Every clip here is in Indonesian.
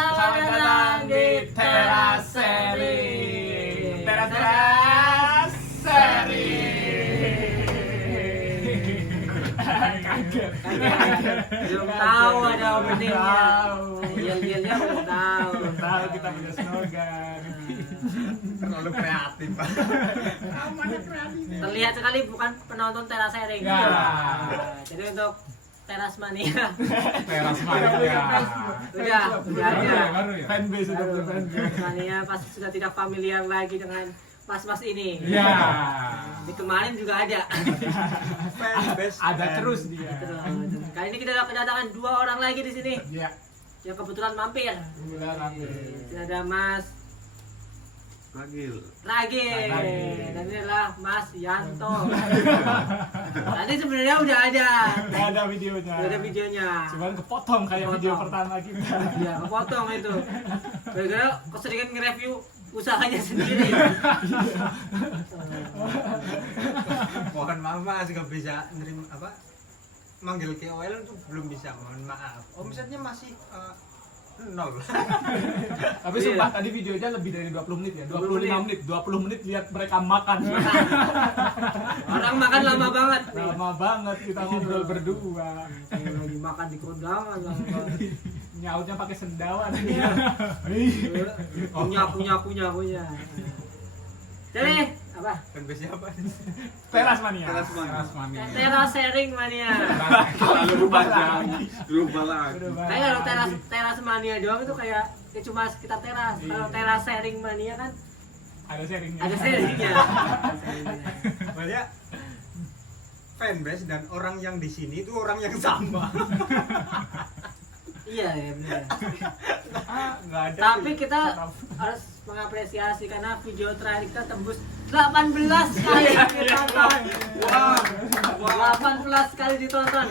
Selamat datang di Teras Sharing. Teras Sharing. Kaget. Belum tahu ada openingnya. Yel-yelnya belum tahu. Belum tahu kita punya slogan. Terlalu kreatif, Pak. Terlihat sekali bukan penonton Teras Sharing. Ya. Jadi untuk Teras Mania. Teras Mania. Udah ada. Baru ya. Fanbase sudah Baru. berfanbase. Teras Mania pasti sudah tidak familiar lagi dengan mas-mas ini. Ya. Di kemarin juga ada. Fanbase Ada terus dia. Terus, kali ini kita kedatangan 2 orang lagi di sini Ya. yang kebetulan mampir. Udah hampir. Ini ada Mas Ragil. Ragil Ragil. dan ini adalah Mas Yanto. Tadi sebenarnya udah ada. Nggak ada videonya. Udah ada videonya. Cuman kepotong kayak video Kepotong. pertama kita. Ya, kepotong itu. Gara-gara keseringan nge-review usahanya sendiri. Mohon maaf Mas, nggak bisa nerima apa manggil KOL itu belum bisa, mohon maaf. Omsetnya masih 0. Tapi Iya. sumpah tadi videonya lebih dari 20 menit ya. 20 25 menit. 20 menit lihat mereka makan. Orang makan lama banget. Lama banget kita ngobrol berdua. Kayak lagi makan di kondangan lah. Nyautnya pakai sendawan. Punya. Jadi apa? Fanbase apa? Teras Mania. Teras Mania. Teras Mania. Teras Sharing Mania. Lalu berubah lagi. Berubah lagi. Kayak kalau teras mania doang itu kayak cuma sekitar teras. Kalau Iya. Teras Sharing Mania kan Ada sharingnya. ada sharingnya. Banyak fanbase dan orang yang di sini itu orang yang sama. Iya ya benar. Nggak ada. Tapi sih. kita harus mengapresiasi karena video terakhir kita tembus 18 kali ditonton. Wah. 18 kali ditonton.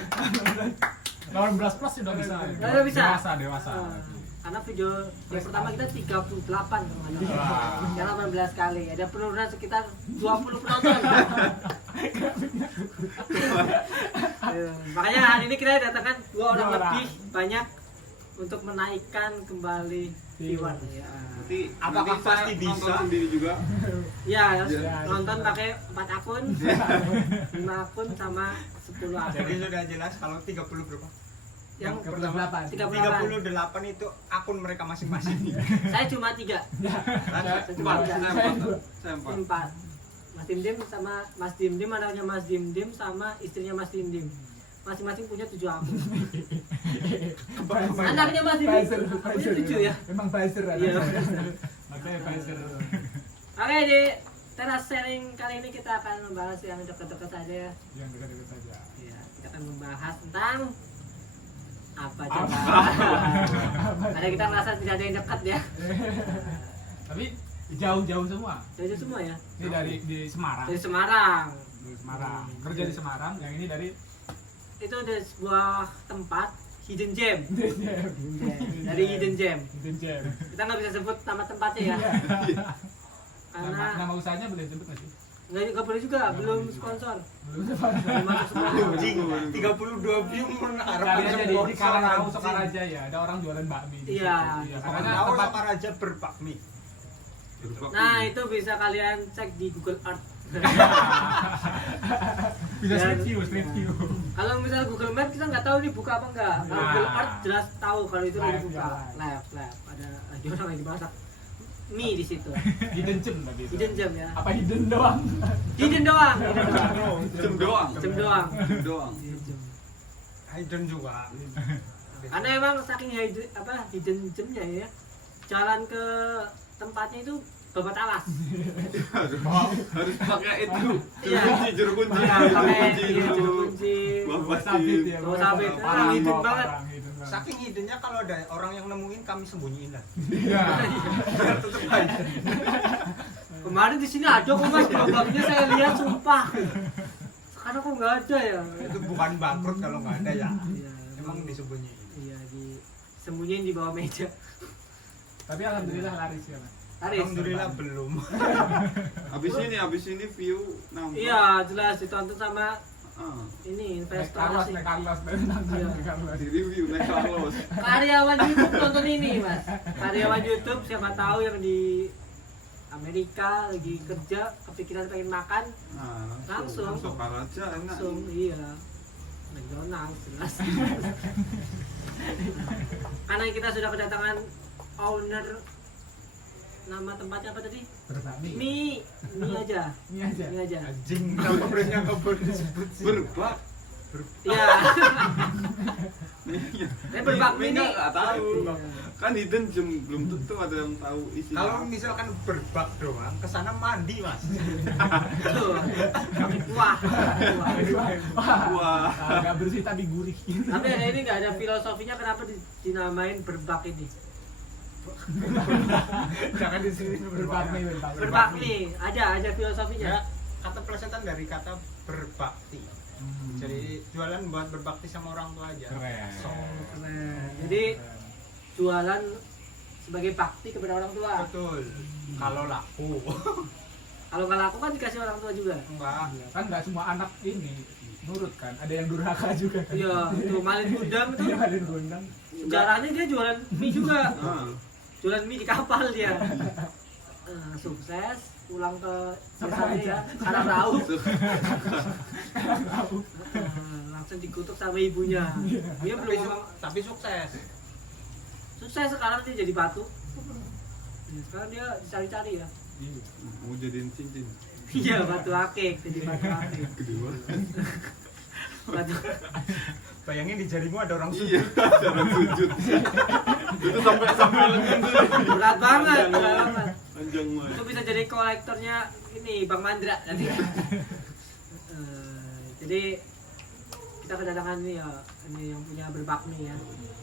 18 plus sudah bisa. Udah bisa. Dewasa. Karena video yang pertama kita 38 teman-teman. Wah. Yang 18 kali. Ada penurunan sekitar 20 penonton. Makanya hari ini kita datangkan 2 orang Dua orang. lebih banyak untuk menaikkan kembali viewer. Ya. Nanti Apakah nanti pasti saya bisa? nonton sendiri juga. Ya, harus Ya. nonton pakai 4 akun, 5 akun sama 10 akun. Jadi sudah jelas kalau 30 berapa? Yang pertama 38. 38 itu akun mereka masing-masing. Saya cuma 3. Empat. Saya empat. 4. Mas Dimdim sama Mas Dimdim, anaknya Mas Dimdim sama istrinya Mas Dimdim. Masing-masing punya 7 akun. Anaknya Mas Dimdim punya 7 ya. Memang buzzer ada. Iya. Makanya buzzer. Oke, di Teras Sharing kali ini kita akan membahas yang dekat-dekat saja ya. Yang dekat-dekat saja. Iya, kita akan membahas tentang apa coba? Karena kita merasa tidak ada yang dekat ya. Tapi jauh-jauh semua. Dari semua ya. Ini dari di Semarang. Dari Semarang. Dari Semarang. Kerja di Semarang. Yang ini dari Itu dari sebuah tempat hidden gem. Dari hidden gem. Hidden Gem. Kita nggak bisa sebut nama tempatnya ya. Karena Nama usahanya boleh disebut nggak sih? nggak boleh juga, belum sponsor. Belum. Belum masuk sponsor. Anjing, 32 view mengharapkan Cari aja di sponsor. Karangtau anjing. Sokaraja ya, ada orang jualan bakmi. di Iya. situ. Pokoknya Pokoknya tempat Sokaraja berbakmi. Nah, itu bisa kalian cek di Google Earth. bisa Dan- street view. Kalau misalnya Google Map kita nggak tahu nih buka apa enggak. Kalau Nah. Google Earth jelas tahu kalau itu lagi Live, buka. ya, Live. Ada orang lagi masak mie di situ. Hidden Gem tadi. itu. Hidden gem ya. Apa hidden doang? Hidden doang. Jam doang. Jam doang. Jam doang. Hidden gem. Hidden juga. Karena emang saking hidden gemnya ya. Jalan ke tempatnya itu babat alas. Harus pakai itu. Iya. Juru kunci. Pakai juru kunci. Bawa Sabit ya. Bawa sabit. Parang, Hidden bawa banget. parang, hidden banget. Saking hiddennya kalau ada orang yang nemuin kami sembunyiin lah. Iya. Tetep aja. Kemarin di sini ada kok Mas, babaknya saya lihat sumpah. Sekarang kok nggak ada ya. Itu bukan bangkrut kalau nggak ada ya. Iya, Emang disembunyiin. Iya, disembunyiin di bawah meja. Tapi alhamdulillah laris ya, Mas. Laris. Alhamdulillah belum. Habis ini view nambah. Iya, jelas ditonton sama ini Naik investor Carlos, asing. naik Carlos, naik Carlos. Di review naik Carlos. Karyawan YouTube nonton ini mas, karyawan YouTube siapa tahu yang di Amerika lagi kerja kepikiran pengen makan Langsung. Sokar aja enak. langsung iya McDonald's jelas. Karena kita sudah kedatangan owner, nama tempatnya apa tadi? Berbakmi. Mie aja, Ini aja. mie aja. Anjing, nama brandnya nggak boleh disebut sih. Berbak. Iya. Berbakmi Mie ini nggak tahu. Kan hidden gem, belum tentu ada yang tahu isinya. Kalau misalkan berbak doang, kesana mandi mas. tuh. Wah. Wah. Nggak bersih tapi gurih. Tapi ada ini nggak ada filosofinya kenapa dinamain berbak ini? Jangan di sini Berbakmi, berbakmi. Berbakmi, ada filosofinya. Ya, kata plesetan dari kata berbakti. Jadi jualan buat berbakti sama orang tua aja. Keren. So, Nah, jadi jualan sebagai bakti kepada orang tua. betul. Kalau laku, Kalau nggak laku kan dikasih orang tua juga. enggak. Kan nggak semua anak ini nurut kan, ada yang durhaka juga kan. Iya, tuh Malin Gundam itu Iya, ada yang gondang. sejarahnya dia jualan mie juga. Ah. Jualan mie di kapal dia. Sukses, pulang ke desanya ya, sekarang tahu. Langsung dikutuk sama ibunya. Dia Tapi, belum ngomong tapi sukses. sukses, sekarang dia jadi batu. Ya, sekarang dia dicari-cari ya. Iya. Mau jadiin cincin. Iya, batu akik, jadi batu akik. Kedua. Batu. Bayangin di jarimu ada orang Iya, sujud. jangan sujud. Itu sampai lengan tuh. Berat banget, berat banget. Panjang banget. Itu bisa jadi kolektornya ini Bang Mandra nanti. Jadi kita kedatangan ini ya, ini yang punya berbakmi ya.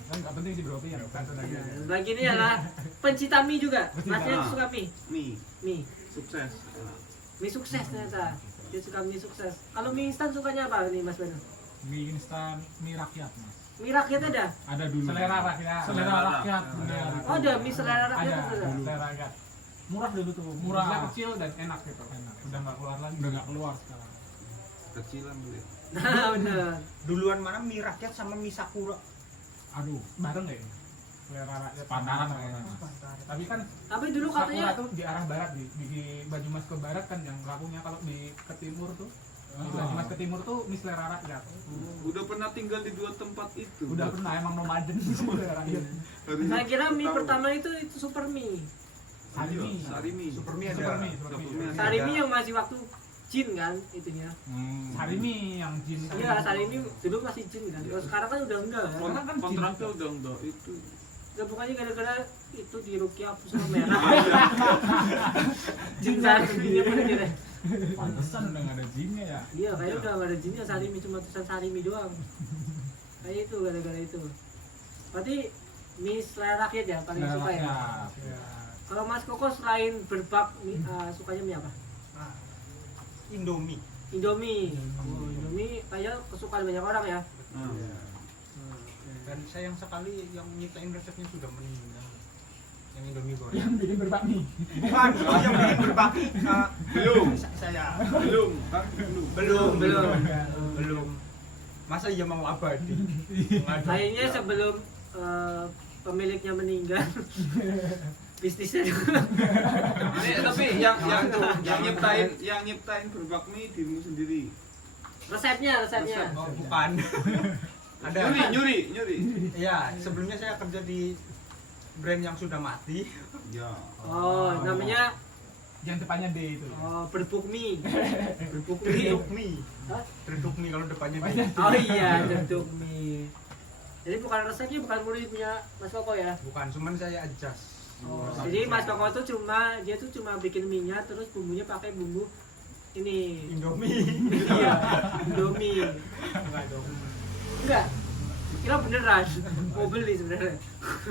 Kan nggak penting sih bro, ya satu lagi aja. Lagi ini adalah pencinta mie juga. Pencinta. Masnya suka mie? Mie Mie. sukses. Mie sukses ternyata. Dia suka mie sukses. Kalau mie instan sukanya apa nih Mas Beno? Mie instan, mie rakyat mas. Mie rakyat ada? Ada dulu. Selera rakyat. Selera rakyat. bener. Oh ada mie selera rakyat Ada, itu ada. selera rakyat. Murah dulu tuh. Murah, Murah. kecil dan enak gitu. Enak. Udah nggak keluar lagi. Udah nggak keluar sekarang. Kecilan dulu. Nah bener. Duluan mana mie rakyat sama mie sakura? Aduh. Bareng nggak ya? Selera rakyat. Pantaran Pantaran. namanya. Tapi kan Tapi dulu Sakura katanya tuh di arah barat di Baju Mas ke barat kan yang lakunya, kalau di ke timur tuh di Baju Mas ke timur tuh mie selera rakyat. Udah pernah tinggal di dua tempat itu. Udah pernah emang nomaden selera rakyat. Harusnya saya kira mie tahu. pertama itu super mie. Sarimi. Sarimi. Supermi ada. Supermi, Supermi. Supermi. Sarimi yang masih waktu jin kan itunya. Sarimi yang jin. Iya, Sarimi dulu masih jin kan. Kalau sekarang kan udah enggak ya. Sekarang kan Kontraknya udah enggak itu. Ya pokoknya gara-gara itu di Rukia Pusaka Merah. Jin Sariminya pun kira. Pantesan udah nggak ada jinnya ya. Iya, kayaknya udah gak ada jinnya, Sarimi cuma tulisan Sarimi doang. Kayak itu gara-gara itu. Berarti mie selera rakyat ya paling Selera suka ya. rakyat. Kalau Mas Koko selain berbak sukanya mie apa? Nah, Indomie. Indomie. Oh, Indomie kayaknya kesukaan banyak orang ya. Nah. Dan sayang sekali yang nyiptain resepnya sudah meninggal. Yang Indomie goreng. Yang bikin berbakmi. Bukan, oh, yang bikin berbakti. Belum. Saya. Belum. Kan belum. Belum. Masa iya mau abadi? Kayaknya sebelum pemiliknya meninggal bisnisnya Ini tapi yang nyiptain berbakmi dirimu sendiri. resepnya Oh, bukan. Ada. Nyuri. Iya, sebelumnya saya kerja di brand yang sudah mati. Ya. oh namanya Yang depannya D itu. berbuk mie Deduk mie. Hah? Deduk mie kalau depannya Depannya di. oh iya berbuk mie. Jadi bukan resepnya, bukan murid punya Mas Koko ya. Bukan, cuman saya adjust. Oh, jadi Mas Koko tuh dia tuh cuma bikin mie-nya, terus bumbunya pakai bumbu ini. Indomie. Iya, Indomie. Enggak dong. Enggak. Kira beneran mau beli sebenarnya.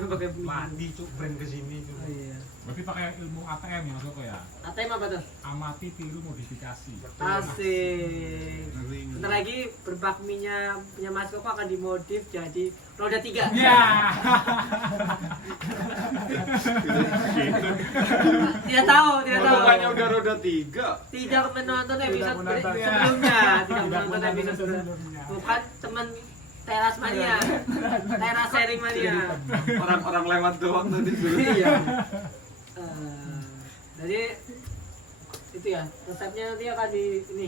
Pakai bumbu. Mati cuk brand kesini tuh. Oh iya. Berarti pakai ilmu ATM ya Mas Koko ya. ATM apa tuh? Amati, tiru, modifikasi. Asik. Ngeri. Bentar lagi berbakminya punya Mas Koko akan dimodif jadi roda 3. Ya. Gitu. Tidak tahu, tidak tahu. Bukannya udah roda 3. Tidak menonton episode menonton, ya. sebelumnya, tidak Tidak menonton menonton episode sebelumnya. sebelumnya. Bukan teman teras mania, teras sharing mania. Orang-orang lewat doang tadi dulu. Iya. Jadi itu ya resepnya nanti akan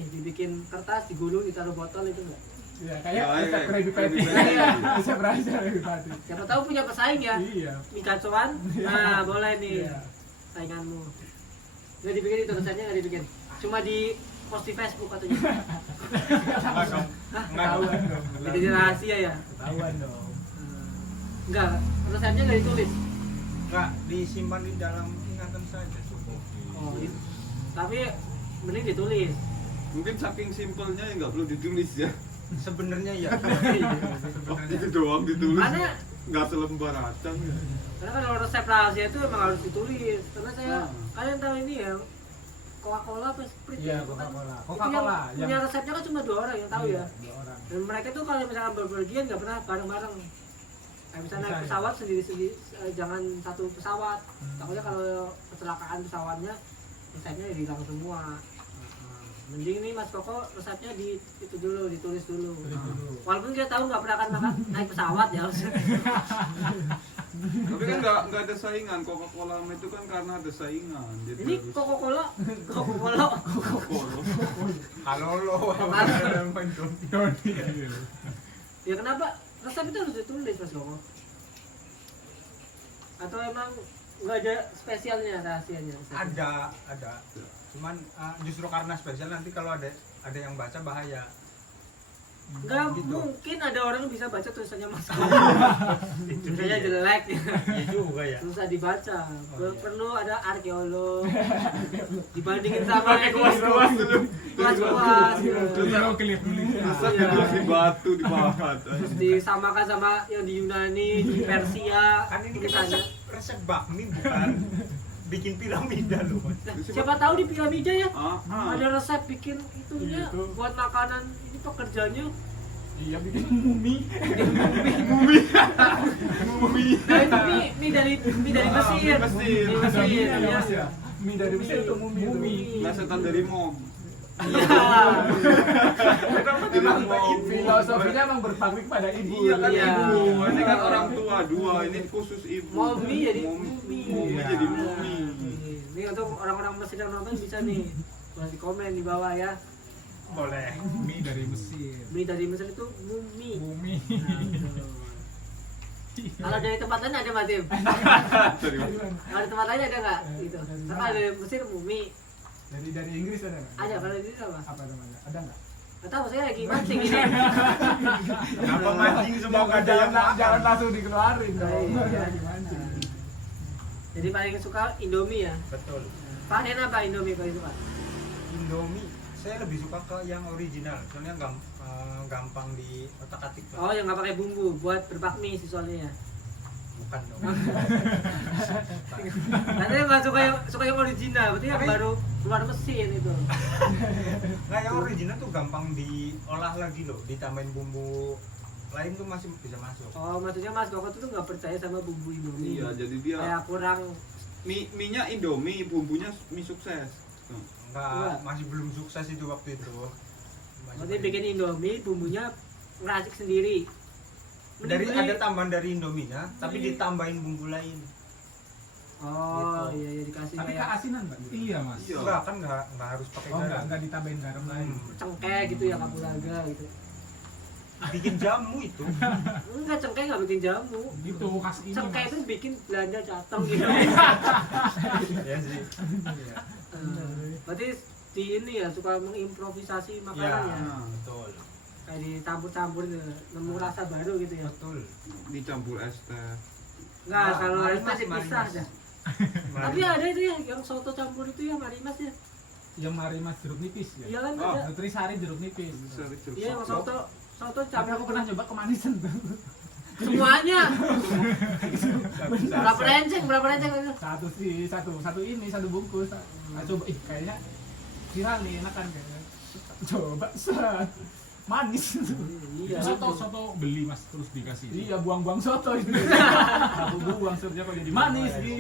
dibikin kertas, digulung, ditaruh botol itu enggak? Iya, kayak Oh, iya, resep iya. Krabby Patty. Krabby Patty. Iya, resep rahasia Krabby Patty. Siapa tahu punya pesaing ya? Iya. Mika Cuan. Nah, boleh nih. Iya. Sainganmu. Nggak dibikin itu resepnya nggak dibikin. Cuma di post di Facebook katanya. Enggak dong. Ketahuan dong. Jadi rahasia ya. Ketahuan dong. Enggak, resepnya nggak ditulis. Enggak, disimpan di dalam ingatan saja cukup. Oh, tapi mending ditulis. Mungkin saking simpelnya ya nggak perlu ditulis ya. Sebenarnya ya. Oh, itu doang ditulis. Karena Nggak selembar acang ya. karena kalau resep rahasia itu emang harus ditulis. Karena saya kalian tahu ini ya Coca-Cola apa Sprite? Iya, itu kan- Coca-Cola. itu Coca-Cola yang punya resepnya kan cuma 2 orang yang tahu Iya, ya. 2 orang. Dan mereka tuh kalau misalkan berpergian nggak pernah bareng-bareng. Kayak misalnya Bisa, naik ya. pesawat sendiri-sendiri, jangan satu pesawat. Takutnya kalau kecelakaan pesawatnya resepnya hilang semua. Mending nih Mas Koko resepnya itu dulu ditulis dulu. Tulis dulu. Walaupun kita tahu nggak pernah akan makan naik pesawat ya. Tapi kan nggak ada saingan. Coca-Cola itu kan karena ada saingan. Jadi Ini harus- Coca-Cola. Coca-Cola. Halo lo. Ya kenapa resep itu harus ditulis Mas Koko? Atau emang nggak ada spesialnya rahasianya? resepnya? Ada. Cuman justru karena spesial nanti kalau ada yang baca bahaya. Nggak Gitu. mungkin ada orang yang bisa baca tulisannya Mas Koko. Tulisannya jelek. Iya juga ya. Susah dibaca. Oh, iya. Perlu ada arkeolog. Dibandingin sama ini. Kuas dulu. Kuas-kuas. Kalau kelihatan Rusak Iya. terus di batu di bahat. Terus disamakan sama yang di Yunani, di Persia. Kan ini Misalnya. resep bakmi bukan bikin piramida loh. Siapa tahu di piramida ya Ah, ada resep bikin itunya Itu. buat makanan ini pekerjanya. Iya, bikin mumi. Nah itu mie dari Mesir. Mesir. Mie Mesir. Iya, Iya. Mas, ya. Mie dari Mesir itu mumi. Mumi. Plesetan dari mom. Iya. Emang Filosofinya emang berbakti pada ibu. Iya kan Iya. ibu. Ini kan orang tua 2. Ini khusus ibu. Momi jadi Momi mumi. jadi mumi. Ini untuk orang-orang Mesir yang nonton bisa nih boleh di komen di bawah ya. Boleh. mie dari Mesir. Mie dari Mesir itu mumi. Bumi. Kalau dari tempat lain ada Mas Dim? Dari mana? Kalau di tempat lain ada nggak? Gitu. Kalau dari Mesir mumi. Dari Inggris ada nggak? Ada kalau di sini apa? Apa namanya? Ada nggak? Nggak tahu saya lagi mancing ini. Kenapa mancing semua gak ada yang jangan makan? langsung dikeluarin dong. Iya. Lagi mancing. Jadi paling suka Indomie ya. Betul. Kalian apa Indomie paling suka? Indomie saya lebih suka ke yang original, soalnya gampang di otak-atik. Oh, yang nggak pakai bumbu buat berbakmi sih soalnya ya. Bukan dong. Nanti nggak suka yang original, berarti yang Tapi- baru keluar mesin itu. Nah yang original tuh gampang diolah lagi loh, ditambahin bumbu lain tuh masih bisa masuk. Oh, maksudnya Mas Koko tuh nggak percaya sama bumbu Indomie. Iya, jadi dia Kayak kurang. mie-nya Indomie, bumbunya mie sukses. Tuh. Enggak, masih belum sukses itu waktu itu. Berarti bikin Indomie bumbunya ngeracik sendiri. Mending dari beli- ada tambahan dari Indominya, tapi Beli. ditambahin bumbu lain. Oh, Gitu. iya dikasih Tapi kayak keasinan Mbak. Iya mas. Iya. Enggak kan enggak harus pakai Oh, garam. enggak ditambahin garam lain. cengkeh gitu ya kapulaga gitu. Bikin jamu itu. Enggak, cengkeh nggak bikin jamu. Itu khas ini Cengkeh mas. itu bikin belanja jateng gitu. Ya sih. Berarti di ini ya suka mengimprovisasi Iya, makanan ya. betul. Kayak dicampur-campur gitu, nemu rasa baru gitu ya. Betul. Dicampur es teh. Enggak, Nah, kalau marimas, marimas dipisah marimas. aja. Tapi ada itu ya yang soto campur itu ya marimas ya. Yang marimas jeruk nipis ya. Iya kan Oh. ada. Nutrisari jeruk nipis. Sari jeruk Iya, yang soto. soto Tapi campur aku pernah coba kemanisan tuh. semuanya. Berapa renceng itu? Satu bungkus. Nah, coba kayaknya viral nih enakan kayaknya. Coba set. manis. Iya. Soto beli Mas terus dikasih. Iya, buang-buang soto itu. Aku buang sotonya kok jadi manis gini.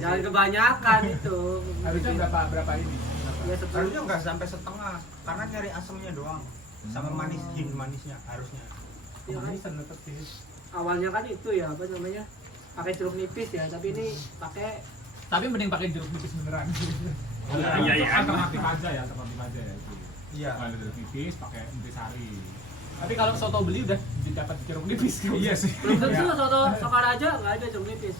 Jangan kebanyakan itu. Harusnya berapa ini? Ya sepuluh. Harusnya nggak sampai setengah, karena nyari asamnya doang, sama manisnya harusnya. Iya kan? Manisan tetap sih. Awalnya kan itu ya apa namanya? Pakai jeruk nipis ya, tapi ini pakai Tapi mending pakai jeruk nipis beneran. Iya, alternatif aja ya itu. Iya. Ada jeruk nipis pakai intisari. Tapi kalau soto beli udah dapat jeruk nipis. Iya sih. belum tentu soto Sokaraja nggak ada jeruk nipis.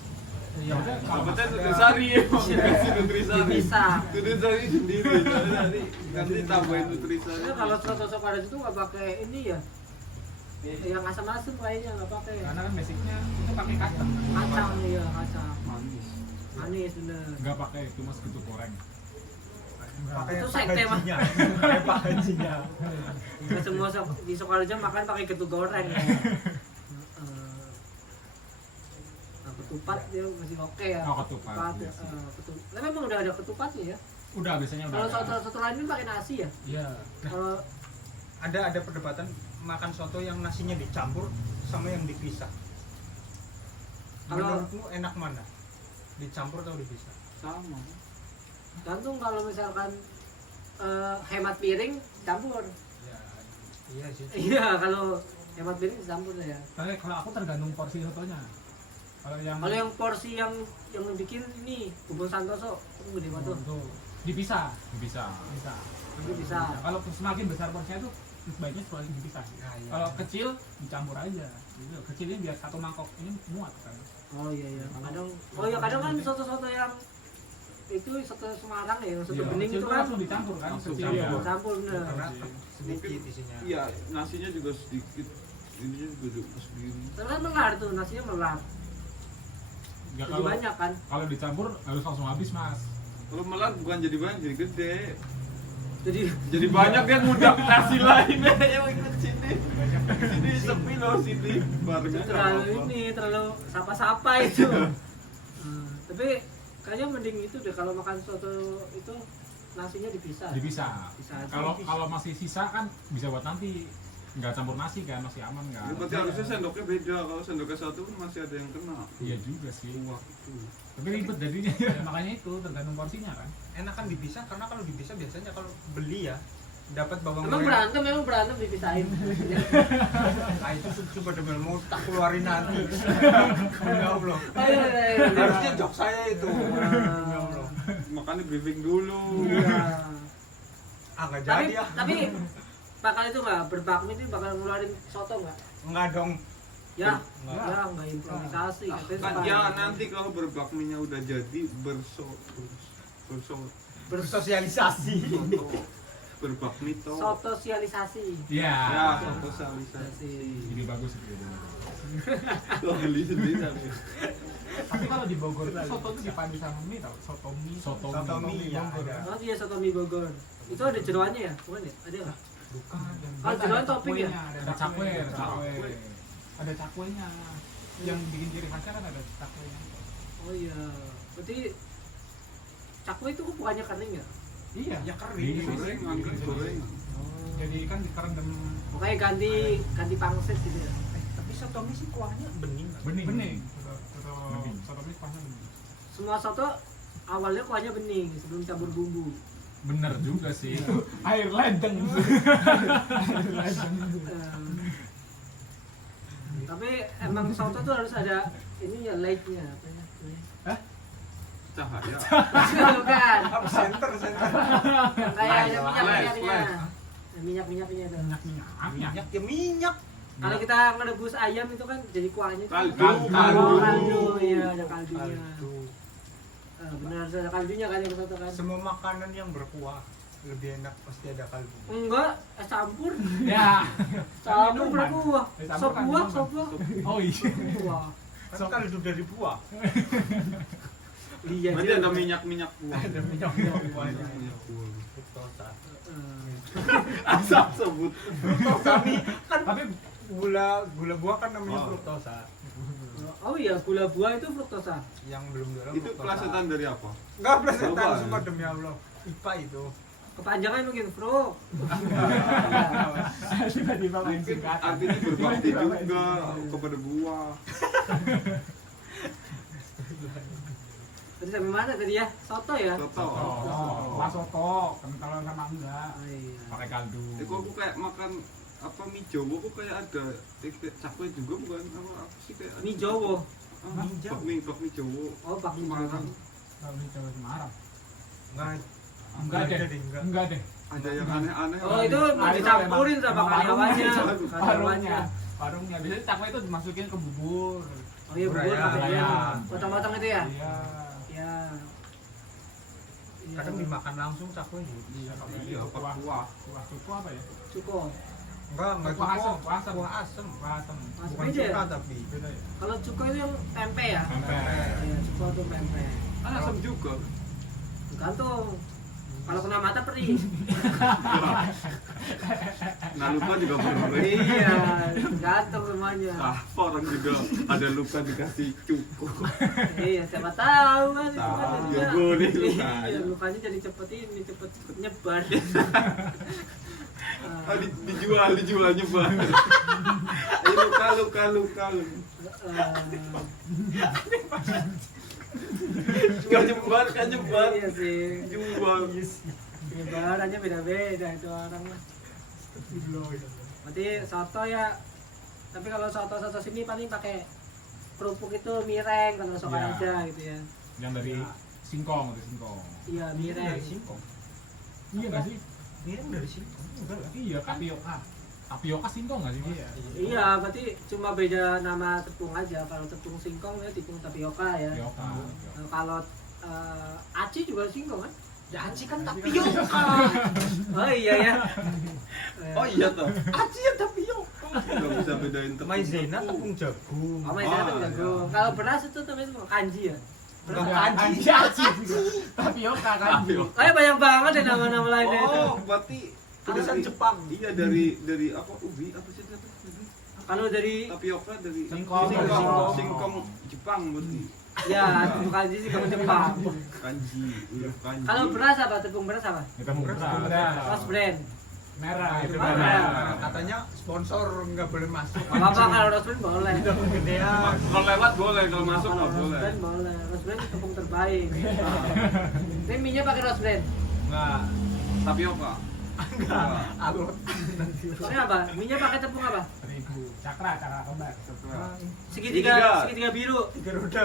Ya udah kalau Kalau Nutrisari ya, kasih Nutrisari. Bisa. Nutrisari sendiri, nanti tambahin Nutrisari. Karena kalau soto Sokaraja itu nggak pakai ini ya. Yang asam-asam kayaknya nggak pakai. karena kan basicnya itu pakai kacang. Kacang ya, kacang. Manis. Manis bener. Enggak pakai itu Mas getuk goreng. Pakai Itu sekte, Mas. hajinya. Pakai pak hajinya. Nggak semua di Sokaraja makan pakai getuk goreng ya. Nah, ketupat dia masih oke ya. Oh, ketupat, iya sih. Tapi memang udah ada ketupatnya ya. Udah biasanya udah. Kalau ada. soto lain ini pakai nasi ya. Iya. Kalau Ada perdebatan makan soto yang nasinya dicampur sama yang dipisah. Kalau- Menurutmu enak mana? Dicampur atau dipisah? Sama. gantung kalau misalkan hemat piring campur. Iya sih. Iya, kalau hemat piring campur ya. Tapi kalau aku tergantung porsi sotonya. Kalau yang Porsi yang bikin ini bubur Santoso itu gede banget tuh. tuh dipisah. Bisa. Bisa. Itu bisa. Kalau semakin besar porsinya tuh sebaiknya semakin dipisah. Kalau kecil dicampur aja. Gitu. Kecilnya biar satu mangkok ini muat kan. Oh iya iya. Kadang kan soto-soto yang itu soto Semarang ya, soto Iya, bening kecil itu tuh kan langsung dicampur kan. Langsung Kecil. campur. campur bener. Karena sedikit isinya. Iya, nasinya juga sedikit. Ininya juga segini. Tapi kan melar tuh, nasinya melar. Enggak Jadi kalau banyak kan. kalau dicampur harus langsung habis Mas. Kalau melar bukan jadi banyak, jadi gede. Jadi Jadi banyak kan mudah nasi lain yang ikut sini. Sini sepi loh sini. Barengnya nggak terlalu apa-apa. ini, terlalu sapa-sapa itu. Tapi kayaknya mending itu deh kalau makan soto itu nasinya dipisah. Dipisah. Bisa aja. Kalau masih sisa kan bisa buat nanti. Enggak campur nasi kan, masih aman kan. Ya, berarti harusnya sendoknya beda. Kalau sendoknya satu pun masih ada yang kena. Iya juga sih. Wah, itu. Tapi ribet jadinya. Ya, makanya itu tergantung porsinya kan. Enakan dipisah karena kalau dipisah biasanya kalau beli ya dapat bawang Emang berantem dipisahin. Nah itu coba demi mau tak keluarin nanti. Ya Allah. Ayo, Harusnya jok saya itu. Ya Allah. Makanya briefing dulu. Iya. Ah nggak Tapi jadi ya. tapi bakal itu nggak berbakmi itu bakal ngeluarin soto nggak? Enggak dong. Ya, Nggak. ya nggak improvisasi. Katanya Kan suka- ya nanti kalau berbakminya udah jadi Bersosialisasi. berbakmi toh. Sosialisasi. Iya. Ya, sosialisasi. Jadi bagus itu. Lo beli sendiri tapi. Tapi kalau di Bogor tuh soto tuh dipandu sama mie tau. Soto mie. Soto Soto mie. mie ya Bogor. ada. Oh iya soto mie Bogor. Itu ada jeroannya ya? Bukan ya? Ada nggak? Bukan. Oh, jeroan topping ya? Ada Ada cakwe. Ada cakwenya. Yang bikin ciri khasnya kan ada cakwenya. Oh iya. Berarti cakwe itu bukannya kering ya? Iya. Ya kering. Goreng, anggrek goreng. Jadi kan dikerendam Pokoknya ganti pangsit gitu ya. Tapi soto mie sih kuahnya bening. Bening. bening. Bening. Soto mie kuahnya bening. Semua soto awalnya kuahnya bening sebelum campur bumbu. Bener juga sih. Air ledeng. Air ledeng. Tapi emang soto tuh harus ada ini ya lightnya apa ya? Cahaya. Bukan. Apa center. Yang kayak ada minyak-minyaknya. Flash. Minyak-minyaknya tuh. Minyak. Minyak ya minyak. Kalau kita ngerebus ayam itu kan jadi kuahnya tuh Kaldu. kaldu, iya ada kaldunya. Kaldu. Benar harus ada kaldunya kan yang soto kan? Semua makanan yang berkuah lebih enak pasti ada kaldu. Enggak, campur. Ya. Campur Minuman. berkuah. Campur Sop kan buah, minuman. sop buah. Oh iya. Buah. Kan kaldu dari buah. Iya. Berarti ada minyak-minyak buah. Ada minyak buahnya. Minyak buah. Fruktosa. Asap sebut. Kami kan Tapi gula buah kan namanya Oh. fruktosa. Oh iya, gula buah itu fruktosa. Yang belum dalam Itu pelesetan dari apa? Enggak pelesetan, Coba, sumpah ya. demi Allah. IPA itu. Kepanjangan mungkin bro. Tiba-tiba main Mungkin singkatan. artinya berbakti juga kepada buah. Tadi sampai mana tadi ya? Soto ya? Soto. Pas soto, kental sama enggak. Oh, iya. Pakai kaldu. Aku kayak makan apa mie Jawa kok kayak ada cakwe juga bukan apa sih kayak Mie Jawa. bakmi Jawa. Oh, bakmi Semarang. Kalau di Jawa Semarang. Enggak deh. Enggak deh. Ada yang aneh-aneh. Oh, itu mau Nah, dicampurin sama emang karyawannya. warungnya. Karyawannya. Warungnya biasanya cakwe itu dimasukin ke bubur. Oh iya, bubur Ayam. pakai ayam. Ayam. Potong-potong itu ya? Iya. Iya. Iya. Kadang dimakan langsung cakwe. Iya, kalau Iya, itu kuah. kuah suku apa ya? Cukup. Enggak Kuah asem, cukup. kuah asem. Kuah asem. Kuah asem. Mas Bukan beda ya? cuka tapi. Beda ya? Kalau cukup itu yang tempe ya? Sampai. Iya, cukup itu tempe. Kan asam juga. Gantung. Kalau kena mata perih. Nah lupa juga berbeda. Iya, gantung semuanya. Ah, orang juga ada luka dikasih cukup. Iya, siapa tahu kan. itu kan Tahu. jadinya- Jago nih lukanya. Iya, lukanya jadi cepet ini, cepet nyebar. Ah, dijual nyebar. Ayo luka. Gak nyebar, kan nyebar. Iya sih. Jual. Nyebarannya beda-beda itu orang mah. Berarti soto ya. Tapi kalau soto sini paling pakai kerupuk itu mireng kalau soto Iya. aja gitu ya. Yang dari singkong, dari singkong. Iya, mireng. Dari singkong. Iya enggak sih? Mireng dari singkong. Enggak lah. Iya kan. Tapioka singkong enggak sih? Iya. Iya, berarti cuma beda nama tepung aja. Kalau tepung singkong ya tepung tapioka ya. Tapioka. Nah, kalau aci juga singkong kan? Ya aci kan Tapioka. Oh iya ya. Oh iya toh. Aci ya tapioka. Gak bisa bedain tepung. Maizena tepung jagung. Oh, maizena Ah, tepung iya. jagung. Kalau beras itu namanya kanji ya. Beras Enggak, kanji. Aci juga. Tapioka kan. Tapioka. Kayak banyak banget ya nama-nama lainnya itu. Oh, berarti Tulisan dari- Jepang. Iya dari apa ubi apa sih itu? Kalau dari Tapioka dari Singkong. singkong Jepang berarti. ya tepung kanji sih kamu Jepang. Kanji, huruf kanji. Kalau beras apa? Tepung beras apa? Kita mau Beras. beras. Rose brand. Merah. Itu Merah. merah. Katanya sponsor nggak boleh masuk. Gak apa-apa kalau rose brand boleh. Gedean. Kalau lewat boleh, kalau masuk Kalau nggak rose boleh. brand boleh. Rose brand tepung terbaik. Ini minyak pakai rose brand. Enggak. Tapioka. Enggak. Alot. Pakai apa? Minyak pakai tepung apa? Terigu. Cakra kembar. Segitiga biru. Tiga roda.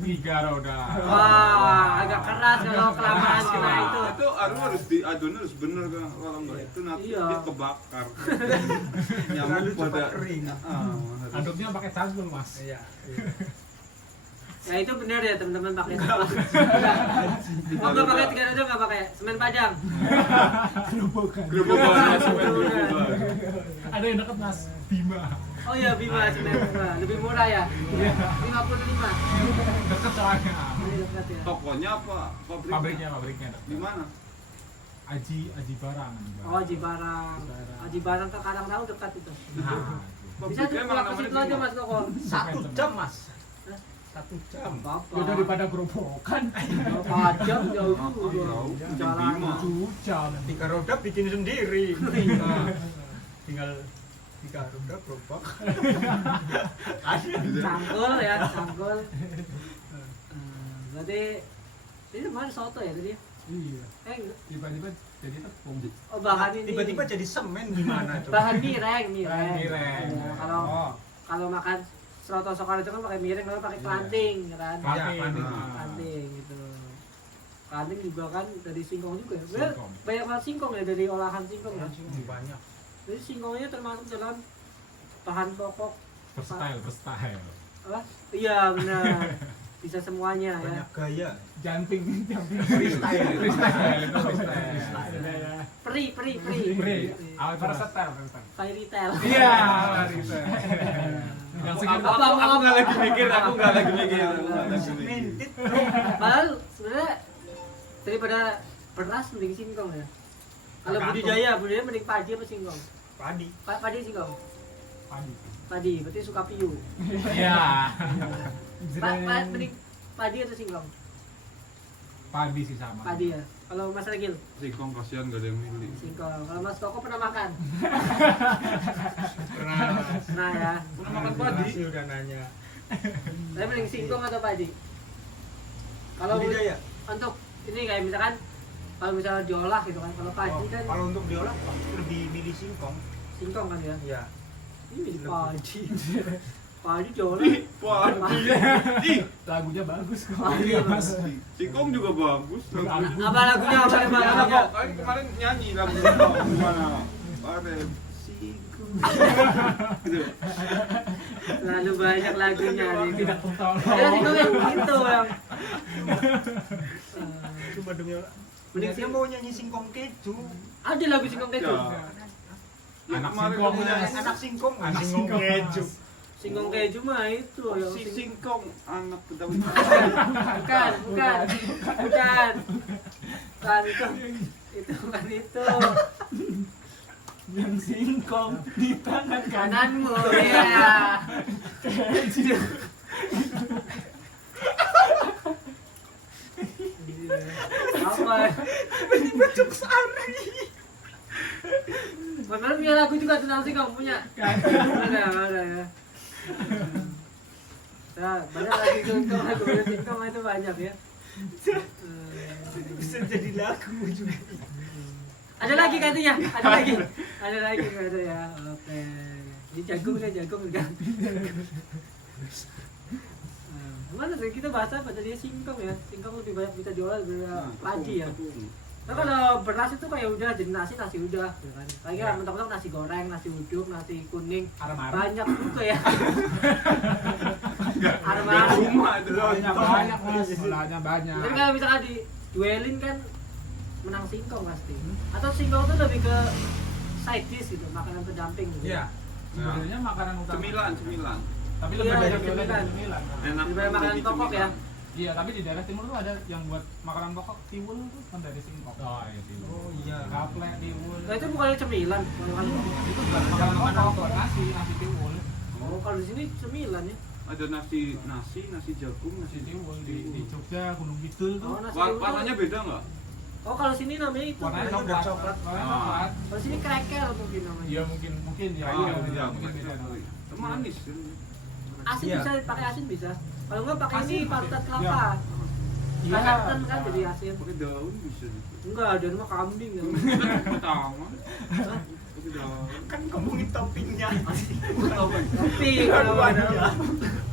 Tiga roda. Wah, agak keras kalau kelamaan kena itu. Itu harus diadon harus bener kan kalau enggak itu nanti Iya. dia kebakar. Terlalu Nyamuk cepat pada kering. harus. Aduknya pakai cangkul, Mas. Iya. Ya itu benar ya teman-teman pakai tepung. Oh nggak pakai tiga roda nggak pakai semen pajang. Gerobokan. Gerobokan, semen gerobokan. Ada yang deket Mas Bima. Oh iya Bima semen Bima lebih murah ya. 55. Deket soalnya. Ini dekat ya. Tokonya apa? Pabriknya. Di mana? Aji Barang. Oh Aji Barang ke Karangtau dekat itu. Nah, Bisa tuh pulang ke situ aja Mas Koko. 1 jam, Mas. Hah? 1 jam. Apa? Ya daripada gerobokan. Berapa jam jauh Jauh. juga. Jam Jalan. 5. 7 jam. Tiga roda bikin sendiri. Nah, tinggal tiga roda gerobak. Cangkul ya, cangkul. Berarti ini kemarin soto ya tadi? Iya. Enggak. Tiba-tiba jadi tepung. Oh bahan ini. Tiba-tiba jadi semen gimana coba? bahan mireng. Mireng. Ya, kalau makan soto sokar itu kan pakai mireng, kalau pakai kelanting kan. Iya, Kelanting. Kelanting gitu. Kelanting juga kan dari singkong juga ya. Sebenarnya Singkong. banyak banget singkong ya dari olahan singkong ya. Banyak. Jadi singkongnya termasuk dalam bahan pokok Berstyle. apa? Iya benar. Bisa semuanya ya. Banyak gaya. Janting. Freestyle. Peri. Versatile. Fairy tale. Iya. Yang Apa- segitu. apa- Aku nggak lagi mikir. Mintit. Padahal sebenarnya daripada beras mending singkong ya. Kalau Tergantung. budidaya mending padi apa singkong? Padi. Padi singkong. Padi. Padi, berarti suka piu. Iya. Mending padi atau singkong? Padi sih sama. Padi ya. Kalau Mas Regil, Singkong kasihan gak ada yang milih. singkong. Kalau Mas Koko pernah makan? Pernah. Nah ya. Pernah makan padi? Masih udah nanya. Tapi mending singkong atau padi? Kalau Budidaya. untuk ini kayak misalkan kalau misalnya diolah gitu kan, kalau padi kan Kalau untuk diolah pasti lebih milih singkong. singkong kan ya. Iya. Ini padi. Padi diolah. Ih, padi. Ih, Lagunya bagus kok. Oh, iya, Mas. singkong juga bagus. lagunya. Apa lagunya? Apa Ada lagunya? kok, kan kemarin nyanyi lagu gimana? Kemarin singkong. Gitu. Lalu banyak lagunya nih. Tidak tertawa. Ya singkong yang gitu yang. Cuma demi Mending dia mau nyanyi singkong keju. Ada lagu singkong keju. Ya. Yang Anak kemarin singkong, kamu Mas. nyanyi Anak singkong. Anak Singkong singkong, keju. Mas. Singkong keju mah itu yang si singkong anak pedang. bukan. Bukan itu bukan itu. Yang singkong di tangan Kananmu ya. Apa? Benar punya lagu juga tentang singkong punya. Ada ya. Nah, banyak lagi singkong, lagu singkong itu banyak ya. Bisa jadi lagu juga. Ada lagi katanya, ada lagi kata ya. Oke, ini jagung kan. Mana sih kita bahas apa tadi singkong ya? Singkong lebih banyak bisa diolah daripada padi ya. Nah, kalau beras itu kayak udah jadi nasi udah, gitu kan. Kayak mentok-mentok nasi goreng, nasi uduk, nasi kuning, Arem-arem. banyak juga ya. Gak Arem-arem. cuma itu. Banyak mas. Olahnya banyak. Tapi kalau misalkan di duelin kan menang singkong pasti. Atau singkong itu lebih ke side dish gitu, makanan pendamping gitu. Iya. Sebenarnya makanan utama. Cemilan. Tapi Iya, lebih banyak cemilan. cemilan. Cemilan. Enak. Daripada makanan jadi pokok ya. cemilan. Iya, tapi di daerah timur tuh ada yang buat makanan pokok tiwul tuh kan dari singkong. Oh iya sih. Oh iya. Gaplek, tiwul. Nah itu bukannya cemilan, makanan pokok. Itu bukan makanan pokok, nasi tiwul. Oh, kalau di sini cemilan ya. Ada nasi jagung, Nasi nasi tiwul di Jogja, Gunung Kidul tuh. Oh, nasi tiwul. Warnanya beda nggak? Oh, kalau sini namanya itu. Warnanya Itu udah coklat. coklat. Warnanya Ah. coklat. Kalau sini krekel mungkin namanya. Iya mungkin ya. Ah, Iya, iya, mungkin beda. manis. Asin Iya. bisa pakai asin bisa. Kalau enggak pakai Asin ini pakai. parutan Iya. kelapa. Iya. Parutan kan jadi asin. Pakai daun bisa gitu. Enggak, ada mah kambing ya. Pertama. Pakai daun. Kan ngomongin toppingnya. Tapi kalau ada